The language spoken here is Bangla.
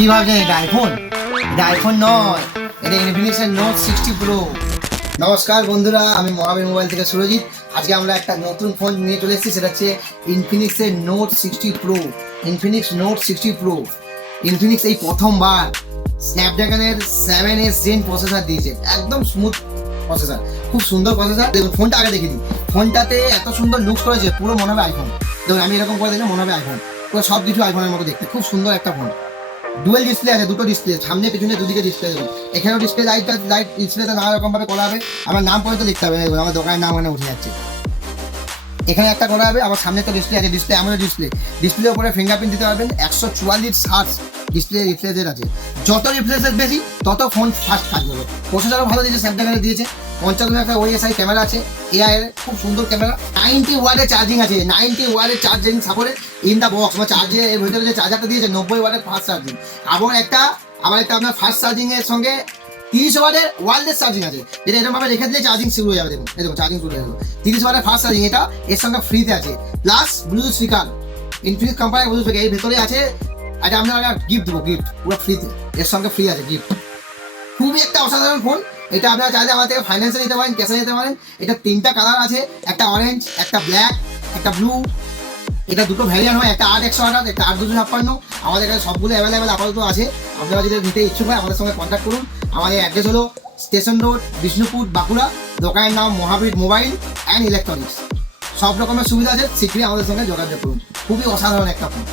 কি ভাবছেন এটা আইফোন? এটা আইফোন নয়, এটা ইনফিনিক্সের নোট 60 প্রো। নমস্কার বন্ধুরা, আমি মহাবীর মোবাইল থেকে সুরজিৎ। আজকে আমরা একটা নতুন ফোন নিয়ে চলে এসেছি, সেটা হচ্ছে ইনফিনিক্সের note 60 pro. Infinix note 60 pro. Infinix এই প্রথমবার স্ন্যাপড্রাগনের 7S জেন প্রসেসর দিয়েছে, একদম স্মুথ প্রসেসর, খুব সুন্দর প্রসেসর। দেখুন ফোনটা আগে দেখে দিই, ফোনটাতে এত সুন্দর লুকস করেছে, পুরো মনে হবে আইফোন। দেখুন আমি এরকম করে দেখলে মনে হবে আইফোন, পুরো সব কিছু আইফোনের মতো দেখতে, খুব সুন্দর একটা ফোন। ডুয়েল ডিসপ্লে আছে, দুটো ডিসপ্লে, সামনে পিছনে দুদিকে ডিসপ্লে দেবো। এখানেও ডিসপ্লে, লাইট ডিসপ্লেতে নানা রকম ভাবে করা হবে। আমার নাম পর্যন্ত লিখতে হবে, আমার দোকানের নাম ওখানে উঠে যাচ্ছে। এখানে একটা করা হবে, আবার সামনে তো ডিসপ্লে আছে, ডিসপ্লে এমন ডিসপ্লের উপরে ফিঙ্গারপ্রিন্ট দিতে পারবেন। 144 হার্টজ ডিসপ্লে রিফ্রেশ আছে, যত রিফ্রেশ রেট বেশি তত ফোন ফাস্ট কাজ করবে। প্রসেসরও ভালো দিয়েছে, স্ন্যাপড্রাগনে দিয়েছে। 55 একটা ওএসআই ক্যামেরা আছে, এআই এর খুব সুন্দর ক্যামেরা। 90 ওয়াটের চার্জিং আছে, 90 ওয়াটের charging support in the box. মানে চার্জের এর ভিতরে যে চার্জারটা দিয়েছে 90 ওয়াটের ফাস্ট চার্জিং। আবার একটা আপনার ফাস্ট চার্জিং এর সঙ্গে 30 ওয়াটের ওয়্যারলেস চার্জিং আছে, যেটা এরকম ভাবে রেখে দিলে চার্জিং শুরু হয়ে যাবে। দেখুন এই দেখুন চার্জিং শুরু হয়ে যাবে। 30 ওয়াটের ফাস্ট চার্জিং, এটা এর সঙ্গে ফ্রিতে আছে। প্লাস ব্লুটুথ স্পিকার, ইনফিনিক্স কোম্পানির ব্লুটুথ স্পিকার এর ভেতরে আছে। এটা আমরা গিফট দেবো, গিফট পুরো ফ্রিতে, এর সঙ্গে ফ্রি আছে গিফট। খুবই একটা অসাধারণ ফোন। এটা আপনারা চাইলে আমার থেকে ফাইন্যান্সে নিতে পারেন, ক্যাশে নিতে পারেন। এটা 3টা কালার আছে, একটা অরেঞ্জ, একটা ব্ল্যাক, একটা ব্লু। এটা দুটো ভ্যারিয়েন্ট হয়, একটা 8/128, একটা 8/256। আমাদের কাছে সবগুলো অ্যাভেলেবেল আপাতত আছে। আপনারা যদি নিতে ইচ্ছুক হয় আমাদের সঙ্গে কন্ট্যাক্ট করুন। আমাদের অ্যাড্রেস হলো স্টেশন রোড, বিষ্ণুপুর, বাঁকুড়া। দোকানের নাম মহাবীর মোবাইল অ্যান্ড ইলেকট্রনিক্স। সব রকমের সুবিধা আছে, শীঘ্রই আমাদের সঙ্গে যোগাযোগ করুন। খুবই অসাধারণ একটা ফোন।